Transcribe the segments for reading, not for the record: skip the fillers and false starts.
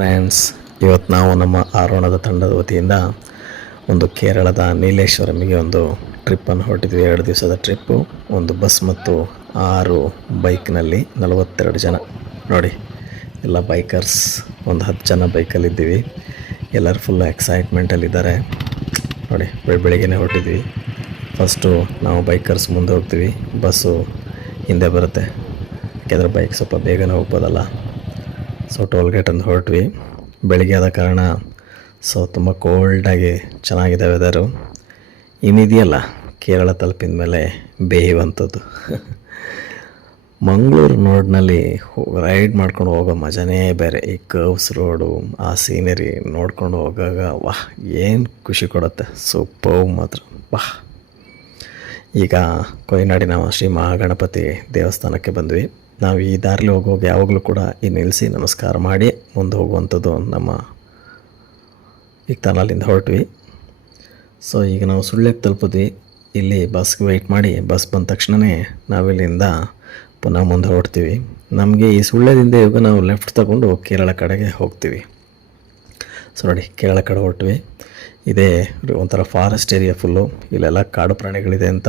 Friends, ಇವತ್ತು ನಾವು ನಮ್ಮ ಆರೋಹಣದ ತಂಡದ ವತಿಯಿಂದ ಒಂದು ಕೇರಳದ ನೀಲೇಶ್ವರಂಗೆ ಒಂದು ಟ್ರಿಪ್ಪನ್ನು ಹೊರಟಿದ್ವಿ. 2 ದಿವಸದ ಟ್ರಿಪ್ಪು. ಒಂದು ಬಸ್ ಮತ್ತು 6 ಬೈಕ್ನಲ್ಲಿ 42 ಜನ. ನೋಡಿ, ಎಲ್ಲ ಬೈಕರ್ಸ್, ಒಂದು 10 ಜನ ಬೈಕಲ್ಲಿದ್ದೀವಿ. ಎಲ್ಲರೂ ಫುಲ್ಲು ಎಕ್ಸೈಟ್ಮೆಂಟಲ್ಲಿದ್ದಾರೆ. ನೋಡಿ, ಬೆಳಿಗ್ಗೆನೇ ಹೊರಟಿದ್ವಿ. ಫಸ್ಟು ನಾವು ಬೈಕರ್ಸ್ ಮುಂದೆ ಹೋಗ್ತೀವಿ, ಬಸ್ಸು ಹಿಂದೆ ಬರುತ್ತೆ. ಯಾಕೆಂದರೆ ಬೈಕ್ ಸ್ವಲ್ಪ ಬೇಗನೆ ಹೋಗ್ಬೋದಲ್ಲ. ಸೊ ಟೋಲ್ಗೇಟಂದು ಹೊರಟ್ವಿ. ಬೆಳಿಗ್ಗೆ ಆದ ಕಾರಣ ತುಂಬ ಕೋಲ್ಡಾಗಿ ಚೆನ್ನಾಗಿದೆ ವೆದರು. ಇನ್ನಿದೆಯಲ್ಲ, ಕೇರಳ ತಲುಪಿದ ಮೇಲೆ ಬೇಯುವಂಥದ್ದು. ಮಂಗಳೂರು ರೋಡ್ನಲ್ಲಿ ರೈಡ್ ಮಾಡ್ಕೊಂಡು ಹೋಗೋ ಮಜನೇ ಬೇರೆ. ಈ ಕರ್ವ್ಸ್ ರೋಡು, ಆ ಸೀನರಿ ನೋಡ್ಕೊಂಡು ಹೋಗಾಗ ವಾಹ್, ಏನು ಖುಷಿ ಕೊಡುತ್ತೆ. ಸೂಪರ್ ಮಾತ್ರ, ವಾಹ್. ಈಗ ಕೊಯ್ನಾಡಿನ ಶ್ರೀ ಮಹಾಗಣಪತಿ ದೇವಸ್ಥಾನಕ್ಕೆ ಬಂದ್ವಿ. ನಾವು ಈ ದಾರಿಲಿ ಹೋಗುವಾಗ ಯಾವಾಗಲೂ ಕೂಡ ಈ ನಿಲ್ಲಿಸಿ ನಮಸ್ಕಾರ ಮಾಡಿ ಮುಂದೆ ಹೋಗುವಂಥದ್ದು ನಮ್ಮ ಈಗ ತಾನಲ್ಲಿಂದ ಹೊರಟ್ವಿ. ಸೊ ಈಗ ನಾವು ಸುಳ್ಯಕ್ಕೆ ತಲುಪಿದ್ವಿ. ಇಲ್ಲಿ ಬಸ್ಗೆ ವೆಯ್ಟ್ ಮಾಡಿ, ಬಸ್ ಬಂದ ತಕ್ಷಣವೇ ನಾವಿಲ್ಲಿಂದ ಪುನಃ ಮುಂದೆ ಹೊರಡ್ತೀವಿ. ನಮಗೆ ಈ ಸುಳ್ಯದಿಂದ ಇವಾಗ ನಾವು ಲೆಫ್ಟ್ ತಗೊಂಡು ಕೇರಳ ಕಡೆಗೆ ಹೋಗ್ತೀವಿ. ಸೊ ನೋಡಿ, ಕೇರಳ ಕಡೆ ಹೊರಟ್ವಿ. ಇದೇ ಒಂಥರ ಫಾರೆಸ್ಟ್ ಏರಿಯಾ ಫುಲ್ಲು. ಇಲ್ಲೆಲ್ಲ ಕಾಡು ಪ್ರಾಣಿಗಳಿದೆ ಅಂತ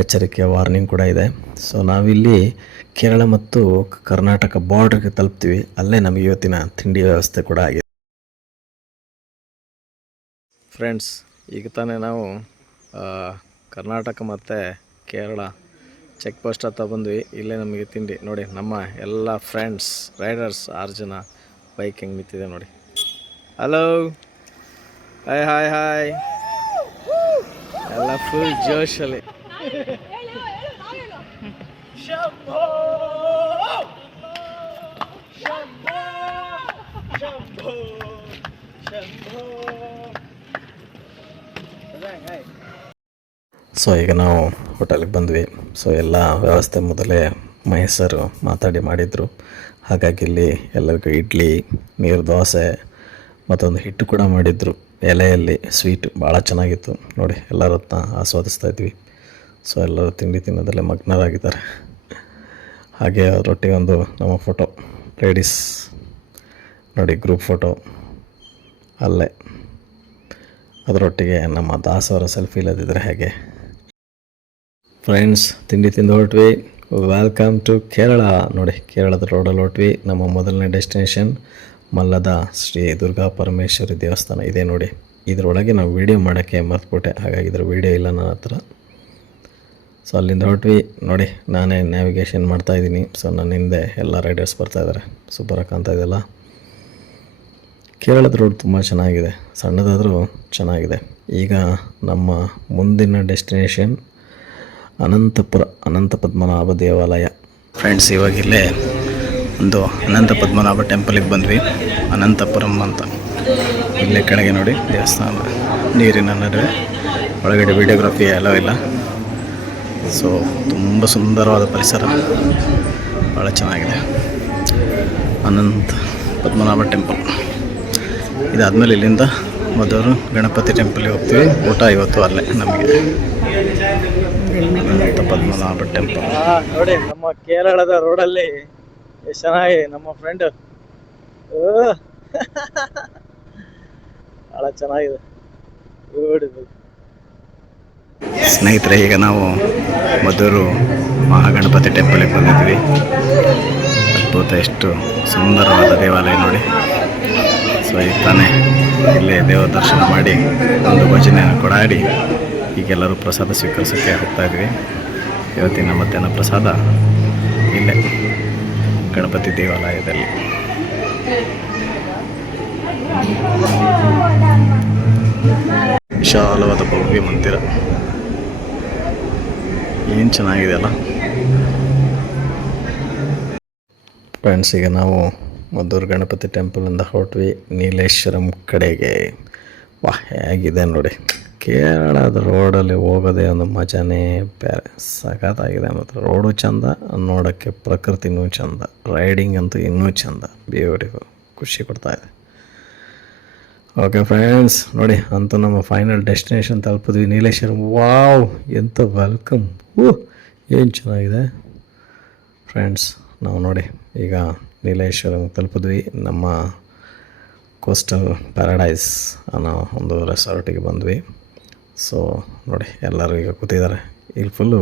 ಎಚ್ಚರಿಕೆ ವಾರ್ನಿಂಗ್ ಕೂಡ ಇದೆ. ಸೊ ನಾವಿಲ್ಲಿ ಕೇರಳ ಮತ್ತು ಕರ್ನಾಟಕ ಬಾರ್ಡ್ರಿಗೆ ತಲುಪ್ತೀವಿ. ಅಲ್ಲೇ ನಮಗೆ ಇವತ್ತಿನ ತಿಂಡಿ ವ್ಯವಸ್ಥೆ ಕೂಡ ಆಗಿದೆ. ಫ್ರೆಂಡ್ಸ್, ಈಗ ತಾನೇ ನಾವು ಕರ್ನಾಟಕ ಮತ್ತು ಕೇರಳ ಚೆಕ್ ಪೋಸ್ಟ್ ಹತ್ರ ಬಂದ್ವಿ. ಇಲ್ಲೇ ನಮಗೆ ತಿಂಡಿ. ನೋಡಿ, ನಮ್ಮ ಎಲ್ಲ ಫ್ರೆಂಡ್ಸ್ ರೈಡರ್ಸ್ 6 ಜನ ಬೈಕ್ ಹೆಂಗೆ ನಿಂತಿದೆ ನೋಡಿ. ಹಲೋ, ಹಾಯ್ ಹಾಯ್ ಹಾಯ್, ಎಲ್ಲ ಫುಲ್ ಜೋಶಲ್ಲಿ. ಶಂಭೋ ಶಂಭೋ ಶಂಭೋ ಶಂಭೋ. ಸೊ ಈಗ ನಾವು ಹೋಟೆಲ್ಗೆ ಬಂದ್ವಿ. ಸೊ ಎಲ್ಲ ವ್ಯವಸ್ಥೆ ಮೊದಲೇ ಮಹೇಶರು ಮಾತಾಡಿ ಮಾಡಿದರು. ಹಾಗಾಗಿ ಇಲ್ಲಿ ಎಲ್ಲರಿಗೂ ಇಡ್ಲಿ, ನೀರು ದೋಸೆ ಮತ್ತೊಂದು ಹಿಟ್ಟು ಕೂಡ ಮಾಡಿದರು ಎಲೆಯಲ್ಲಿ. ಸ್ವೀಟ್ ಭಾಳ ಚೆನ್ನಾಗಿತ್ತು. ನೋಡಿ, ಎಲ್ಲರೂ ಆಸ್ವಾದಿಸ್ತಾ ಇದ್ವಿ. ಸೊ ಎಲ್ಲರೂ ತಿಂಡಿ ತಿನ್ನೋದಲ್ಲೇ ಮಗ್ನರಾಗಿದ್ದಾರೆ. ಹಾಗೆ ಅದರೊಟ್ಟಿಗೆ ಒಂದು ನಮ್ಮ ಫೋಟೋ, ಲೇಡೀಸ್ ನೋಡಿ, ಗ್ರೂಪ್ ಫೋಟೋ ಅಲ್ಲೇ. ಅದರೊಟ್ಟಿಗೆ ನಮ್ಮ ದಾಸವರ ಸೆಲ್ಫಿ ಇಲ್ಲದಿದ್ದರೆ ಹೇಗೆ. ಫ್ರೆಂಡ್ಸ್, ತಿಂಡಿ ತಿಂದು ಹೊರಟ್ವಿ. Welcome to Kerala. ನೋಡಿ, ಕೇರಳದ ರೋಡಲ್ಲಿ ಹೊರಟ್ವಿ. ನಮ್ಮ ಮೊದಲನೇ ಡೆಸ್ಟಿನೇಷನ್ ಮಲ್ಲದ ಶ್ರೀ ದುರ್ಗಾ ಪರಮೇಶ್ವರಿ ದೇವಸ್ಥಾನ ಇದೆ ನೋಡಿ. ಇದರೊಳಗೆ ನಾವು ವೀಡಿಯೋ ಮಾಡೋಕ್ಕೆ ಮರ್ತುಬಿಟ್ಟೆ, ಹಾಗಾಗಿ ಇದರ ವೀಡಿಯೋ ಇಲ್ಲ ನನ್ನ ಹತ್ರ. ಸೊ ಅಲ್ಲಿಂದ ಹೊರಟ್ವಿ. ನೋಡಿ, ನಾನೇ ನ್ಯಾವಿಗೇಷನ್ ಮಾಡ್ತಾಯಿದ್ದೀನಿ. ಸೊ ನನ್ನ ಹಿಂದೆ ಎಲ್ಲ ರೈಡರ್ಸ್ ಬರ್ತಾಯಿದ್ದಾರೆ. ಸೂಪರಾಗಿ ಕಾಣ್ತಾ ಇದೆಯಲ್ಲ. ಕೇರಳದ ರೋಡ್ ತುಂಬ ಚೆನ್ನಾಗಿದೆ, ಸಣ್ಣದಾದರೂ ಚೆನ್ನಾಗಿದೆ. ಈಗ ನಮ್ಮ ಮುಂದಿನ ಡೆಸ್ಟಿನೇಷನ್ ಅನಂತಪುರ, ಅನಂತ ಪದ್ಮನಾಭ ದೇವಾಲಯ. ಫ್ರೆಂಡ್ಸ್, ಇವಾಗಿಲ್ಲೇ ಒಂದು ಅನಂತ ಪದ್ಮನಾಭ ಟೆಂಪಲಿಗೆ ಬಂದ್ವಿ, ಅನಂತಪುರಂ ಅಂತ. ಇಲ್ಲೇ ಕೆಳಗೆ ನೋಡಿ ದೇವಸ್ಥಾನ, ನೀರಿನ ನಡುವೆ. ಒಳಗಡೆ ವಿಡಿಯೋಗ್ರಫಿ ಎಲ್ಲವೂ ಇಲ್ಲ. ಸೊ ತುಂಬ ಸುಂದರವಾದ ಪರಿಸರ, ಭಾಳ ಚೆನ್ನಾಗಿದೆ. ಅನಂತ ಪದ್ಮನಾಭ ಟೆಂಪಲ್. ಇದಾದಮೇಲೆ ಇಲ್ಲಿಂದ ಮೊದಲು ಗಣಪತಿ ಟೆಂಪಲ್ಗೆ ಹೋಗ್ತೀವಿ. ಊಟ ಇವತ್ತು ಅಲ್ಲೇ ನಮಗೆ. ಅನಂತ ಪದ್ಮನಾಭ ಟೆಂಪಲ್ ನೋಡಿ, ನಮ್ಮ ಕೇರಳದ ರೋಡಲ್ಲಿ ಎಷ್ಟು ಚೆನ್ನಾಗಿ. ನಮ್ಮ ಫ್ರೆಂಡ್ ಭಾಳ ಚೆನ್ನಾಗಿದೆ. ಸ್ನೇಹಿತರೆ, ಈಗ ನಾವು ಮಧುರು ಮಹಾಗಣಪತಿ ಟೆಂಪಲಿಗೆ ಬಂದಿದ್ವಿ. ಅದ್ಭುತ, ಎಷ್ಟು ಸುಂದರವಾದ ದೇವಾಲಯ ನೋಡಿ. ಸೊ ಈಗ ತಾನೇ ಇಲ್ಲೇ ದೇವರ ದರ್ಶನ ಮಾಡಿ ಒಂದು ಭಜನೆಯನ್ನು ಕೊಡಾಡಿ ಈಗೆಲ್ಲರೂ ಪ್ರಸಾದ ಸ್ವೀಕರಿಸೋಕ್ಕೆ ಹೋಗ್ತಾಯಿದ್ವಿ. ಇವತ್ತಿನ ಮಧ್ಯಾಹ್ನ ಪ್ರಸಾದ ಇಲ್ಲೇ ಗಣಪತಿ ದೇವಾಲಯದಲ್ಲಿ. ವಿಶಾಲವಾದ ಭವ್ಯ ಮಂದಿರ, ಏನು ಚೆನ್ನಾಗಿದೆ ಅಲ್ಲ. ಫ್ರೆಂಡ್ಸ್, ಈಗ ನಾವು ಮದ್ದೂರು ಗಣಪತಿ ಟೆಂಪಲಿಂದ ಹೊರಟ್ವಿ ನೀಲೇಶ್ವರಂ ಕಡೆಗೆ. ವಾಹ್, ಹೇಗಿದೆ ನೋಡಿ. ಕೇರಳದ ರೋಡಲ್ಲಿ ಹೋಗೋದೇ ಒಂದು ಮಜಾನೇ ಬೇರೆ. ಸಖತ್ತಾಗಿದೆ. ಮತ್ತು ರೋಡು ಚೆಂದ, ನೋಡೋಕ್ಕೆ ಪ್ರಕೃತಿನೂ ಚೆಂದ, ರೈಡಿಂಗ್ ಅಂತೂ ಇನ್ನೂ ಚೆಂದ, ಬ್ಯೂಟಿಫುಲ್, ಖುಷಿ ಕೊಡ್ತಾಯಿದೆ. ಓಕೆ ಫ್ರೆಂಡ್ಸ್, ನೋಡಿ, ಅಂತೂ ನಮ್ಮ ಫೈನಲ್ ಡೆಸ್ಟಿನೇಷನ್ ತಲುಪಿದ್ವಿ, ನೀಲೇಶ್ವರಂ. ವಾವ್, ಎಂಥ ವೆಲ್ಕಮ್. ಏನು ಚೆನ್ನಾಗಿದೆ ಫ್ರೆಂಡ್ಸ್. ನಾವು ನೋಡಿ ಈಗ ನೀಲೇಶ್ವರಂ ತಲುಪಿದ್ವಿ. ನಮ್ಮ ಕೋಸ್ಟಲ್ ಪ್ಯಾರಡೈಸ್ ಅನ್ನೋ ಒಂದು ರೆಸಾರ್ಟಿಗೆ ಬಂದ್ವಿ. ಸೊ ನೋಡಿ ಎಲ್ಲರೂ ಈಗ ಕೂತಿದ್ದಾರೆ. ಇಲ್ಲಿ ಫುಲ್ಲು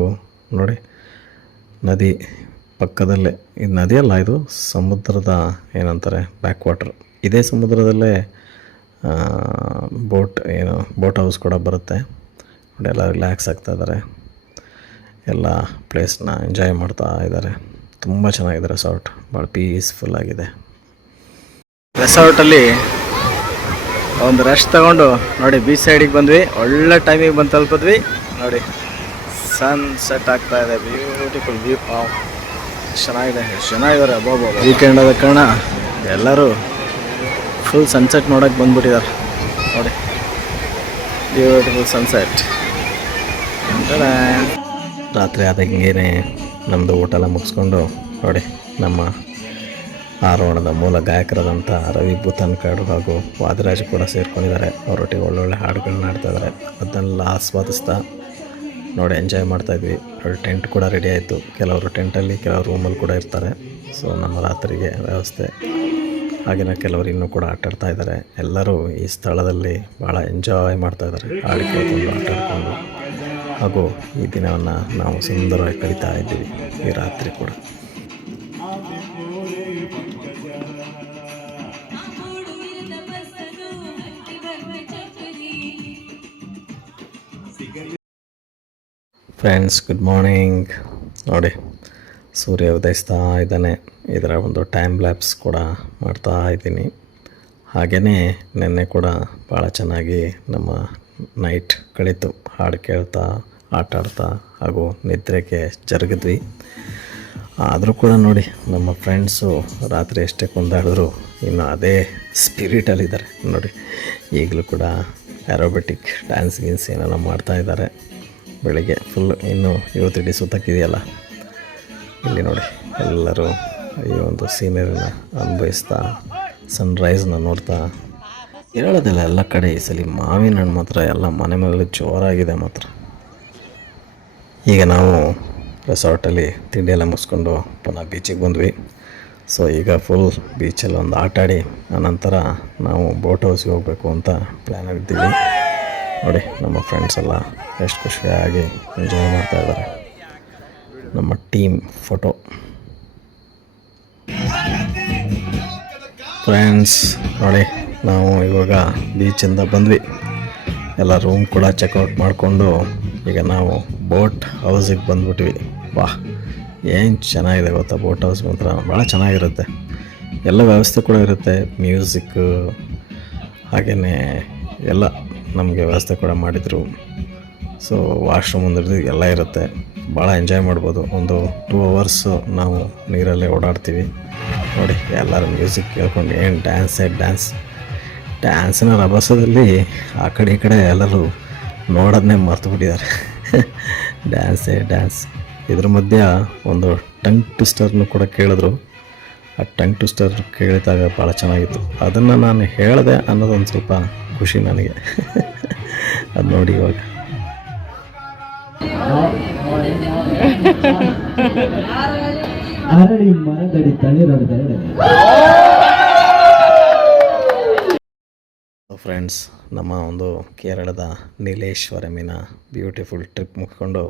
ನೋಡಿ ನದಿ ಪಕ್ಕದಲ್ಲೇ, ಇದು ನದಿ ಅಲ್ಲ, ಇದು ಸಮುದ್ರದ ಏನಂತಾರೆ ಬ್ಯಾಕ್ ವಾಟರ್. ಇದೇ ಸಮುದ್ರದಲ್ಲೇ ಬೋಟ್ ಹೌಸ್ ಕೂಡ ಬರುತ್ತೆ ನೋಡಿ. ಎಲ್ಲ ರಿಲ್ಯಾಕ್ಸ್ ಆಗ್ತಾ ಇದ್ದಾರೆ, ಎಲ್ಲ ಪ್ಲೇಸ್ನ ಎಂಜಾಯ್ ಮಾಡ್ತಾ ಇದ್ದಾರೆ. ತುಂಬ ಚೆನ್ನಾಗಿದೆ ರೆಸಾರ್ಟ್, ಭಾಳ ಪೀಸ್ಫುಲ್ ಆಗಿದೆ. ರೆಸಾರ್ಟಲ್ಲಿ ಒಂದು ರೆಸ್ಟ್ ತಗೊಂಡು ನೋಡಿ ಬೀಚ್ ಸೈಡಿಗೆ ಬಂದ್ವಿ. ಒಳ್ಳೆ ಟೈಮಿಗೆ ಬಂದು ತಲುಪಿದ್ವಿ ನೋಡಿ. ಸನ್ ಸೆಟ್ ಆಗ್ತಾ ಇದೆ, ಬ್ಯೂಟಿಫುಲ್ ವ್ಯೂ. ಚೆನ್ನಾಗಿದೆ, ಚೆನ್ನಾಗಿದ್ದಾರೆ. ಅಬ್ಬಬ್ಬ, ವೀಕೆಂಡ್ ಆದ ಕಾರಣ ಎಲ್ಲರೂ ಫುಲ್ ಸನ್ಸೆಟ್ ನೋಡೋಕ್ಕೆ ಬಂದ್ಬಿಟ್ಟಿದ್ದಾರೆ ನೋಡಿ. Beautiful sunset. ರಾತ್ರಿ ಆದಂಗೇನೆ ನಮ್ಮದು ಊಟ ಎಲ್ಲ ಮುಗಿಸ್ಕೊಂಡು ನೋಡಿ ನಮ್ಮ ಆರೋಹಣದ ಮೂಲ ಗಾಯಕರಾದಂಥ ರವಿ ಬೂತನ್ಕಾಡು ಹಾಗೂ ವಾದಿರಾಜ್ ಕೂಡ ಸೇರ್ಕೊಂಡಿದ್ದಾರೆ. ಅವರೊಟ್ಟಿಗೆ ಒಳ್ಳೊಳ್ಳೆ ಹಾಡುಗಳನ್ನ ಹಾಡ್ತಾಯಿದ್ದಾರೆ. ಅದನ್ನೆಲ್ಲ ಆಸ್ವಾದಿಸ್ತಾ ನೋಡಿ ಎಂಜಾಯ್ ಮಾಡ್ತಾಯಿದ್ವಿ. ಟೆಂಟ್ ಕೂಡ ರೆಡಿ ಆಯಿತು. ಕೆಲವರು ಟೆಂಟಲ್ಲಿ, ಕೆಲವರು ರೂಮಲ್ಲಿ ಕೂಡ ಇರ್ತಾರೆ. ಸೊ ನಮ್ಮ ರಾತ್ರಿಗೆ ವ್ಯವಸ್ಥೆ. ಹಾಗೆಯೇ ಕೆಲವರು ಇನ್ನೂ ಕೂಡ ಆಟಾಡ್ತಾ ಇದ್ದಾರೆ. ಎಲ್ಲರೂ ಈ ಸ್ಥಳದಲ್ಲಿ ಭಾಳ ಎಂಜಾಯ್ ಮಾಡ್ತಾಯಿದ್ದಾರೆ, ಹಾಡು ಕೇಳ್ಕೊಂಡು ಆಟಾಡಿಕೊಂಡು. ಹಾಗೂ ಈ ದಿನವನ್ನು ನಾವು ಸುಂದರವಾಗಿ ಕಳೀತಾ ಇದ್ದೀವಿ ಈ ರಾತ್ರಿ ಕೂಡ. Friends, good morning. ನೋಡಿ ಸೂರ್ಯ ಉದಯಿಸ್ತಾ ಇದ್ದಾನೆ. ಇದರ ಒಂದು ಟೈಮ್ ಲ್ಯಾಪ್ಸ್ ಕೂಡ ಮಾಡ್ತಾ ಇದ್ದೀನಿ. ಹಾಗೆಯೇ ನಿನ್ನೆ ಕೂಡ ಭಾಳ ಚೆನ್ನಾಗಿ ನಮ್ಮ ನೈಟ್ ಕಳೀತು. ಹಾಡು ಕೇಳ್ತಾ, ಆಟ ಆಡ್ತಾ ಹಾಗೂ ನಿದ್ರೆಗೆ ಜರುಗಿದ್ವಿ. ಆದರೂ ಕೂಡ ನೋಡಿ ನಮ್ಮ ಫ್ರೆಂಡ್ಸು ರಾತ್ರಿ ಎಷ್ಟೇ ಕುಂದಾಡಿದ್ರು ಇನ್ನು ಅದೇ ಸ್ಪಿರಿಟಲ್ಲಿದ್ದಾರೆ ನೋಡಿ. ಈಗಲೂ ಕೂಡ ಆ್ಯರೋಬೆಟಿಕ್ ಡ್ಯಾನ್ಸ್ ಗೀನ್ಸ್ ಏನೆಲ್ಲ ಮಾಡ್ತಾಯಿದ್ದಾರೆ. ಬೆಳಿಗ್ಗೆ ಫುಲ್ ಇನ್ನು ಇವತ್ತಿಡೀ ಸುತ್ತಕ್ಕಿದೆಯಲ್ಲ, ಇಲ್ಲಿ ನೋಡಿ ಎಲ್ಲರೂ ಈ ಒಂದು ಸೀನರಿನ ಅನುಭವಿಸ್ತಾ ಸನ್ರೈಸ್ನ ನೋಡ್ತಾ ಹೇಳೋದಿಲ್ಲ. ಎಲ್ಲ ಕಡೆ ಈ ಸಲ ಮಾವಿನ ಹಣ್ಣು ಮಾತ್ರ ಎಲ್ಲ ಮನೆ ಮೇಲೆ ಜೋರಾಗಿದೆ ಮಾತ್ರ. ಈಗ ನಾವು ರೆಸಾರ್ಟಲ್ಲಿ ತಿಂಡಿ ಎಲ್ಲ ಮುಗಿಸ್ಕೊಂಡು ಪುನಃ ಬೀಚಿಗೆ ಬಂದ್ವಿ. ಸೊ ಈಗ ಫುಲ್ ಬೀಚಲ್ಲಿ ಒಂದು ಆಟಾಡಿ ಆನಂತರ ನಾವು ಬೋಟ್ ಹೌಸ್ಗೆ ಹೋಗಬೇಕು ಅಂತ ಪ್ಲ್ಯಾನ್ ಆಗಿದ್ದೀವಿ ನೋಡಿ. ನಮ್ಮ ಫ್ರೆಂಡ್ಸ್ ಎಲ್ಲ ಎಷ್ಟು ಖುಷಿಯಾಗಿ ಎಂಜಾಯ್ ಮಾಡ್ತಾಯಿದ್ದಾರೆ. ನಮ್ಮ ಟೀಮ್ ಫೋಟೋ. ಫ್ರೆಂಡ್ಸ್ ನೋಡಿ, ನಾವು ಇವಾಗ ಬೀಚಿಂದ ಬಂದ್ವಿ. ಎಲ್ಲ ರೂಮ್ ಕೂಡ ಚೆಕ್ಔಟ್ ಮಾಡಿಕೊಂಡು ಈಗ ನಾವು ಬೋಟ್ ಹೌಸಿಗೆ ಬಂದ್ಬಿಟ್ವಿ. ವಾಹ್, ಏನು ಚೆನ್ನಾಗಿದೆ ಗೊತ್ತಾ ಬೋಟ್ ಹೌಸ್ ಮಾತ್ರ. ಭಾಳ ಚೆನ್ನಾಗಿರುತ್ತೆ. ಎಲ್ಲ ವ್ಯವಸ್ಥೆ ಕೂಡ ಇರುತ್ತೆ, ಮ್ಯೂಸಿಕ್ ಹಾಗೆಯೇ ಎಲ್ಲ ನಮಗೆ ವ್ಯವಸ್ಥೆ ಕೂಡ ಮಾಡಿದರು. ಸೊ ವಾಶ್ರೂಮ್ ಒಂದು ಎಲ್ಲ ಇರುತ್ತೆ. ಭಾಳ ಎಂಜಾಯ್ ಮಾಡ್ಬೋದು. ಒಂದು 2 hours ನಾವು ನೀರಲ್ಲೇ ಓಡಾಡ್ತೀವಿ ನೋಡಿ. ಎಲ್ಲರೂ ಮ್ಯೂಸಿಕ್ ಕೇಳ್ಕೊಂಡು ಏನು ಡ್ಯಾನ್ಸಿನ ರಭಸದಲ್ಲಿ ಆ ಕಡೆ ಈ ಕಡೆ ಎಲ್ಲರೂ ನೋಡೋದನ್ನೇ ಮರ್ತು ಬಿಟ್ಟಿದ್ದಾರೆ. ಡ್ಯಾನ್ಸ್. ಇದ್ರ ಮಧ್ಯೆ ಒಂದು ಟಂಗ್ ಟ್ವಿಸ್ಟರ್ನು ಕೂಡ ಕೇಳಿದ್ರು. ಆ ಟಂಗ್ ಟ್ವಿಸ್ಟರ್ ಕೇಳಿದಾಗ ಭಾಳ ಚೆನ್ನಾಗಿತ್ತು. ಅದನ್ನು ನಾನು ಹೇಳಿದೆ ಅನ್ನೋದೊಂದು ಸ್ವಲ್ಪ ಖುಷಿ ನನಗೆ. ಅದು ನೋಡಿ ಇವಾಗ ಫ್ರೆಂಡ್ಸ್, ನಮ್ಮ ಒಂದು ಕೇರಳದ ನೀಲೇಶ್ವರಮಿನ ಬ್ಯೂಟಿಫುಲ್ ಟ್ರಿಪ್ ಮುಗಿಸ್ಕೊಂಡು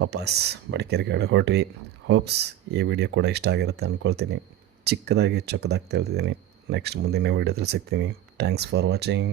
ವಾಪಸ್ ಮಡಿಕೇರಿಗೆ ಹೊರಟ್ವಿ. ಹೋಪ್ಸ್ ಈ ವಿಡಿಯೋ ಕೂಡ ಇಷ್ಟ ಆಗಿರುತ್ತೆ ಅಂದ್ಕೊಳ್ತೀನಿ. ಚಿಕ್ಕದಾಗಿ ಚೊಕ್ಕದಾಗಿ ತಿಳಿದಿದ್ದೀನಿ. ನೆಕ್ಸ್ಟ್ ಮುಂದಿನ ವೀಡಿಯೋದಲ್ಲಿ ಸಿಗ್ತೀನಿ. Thanks for watching.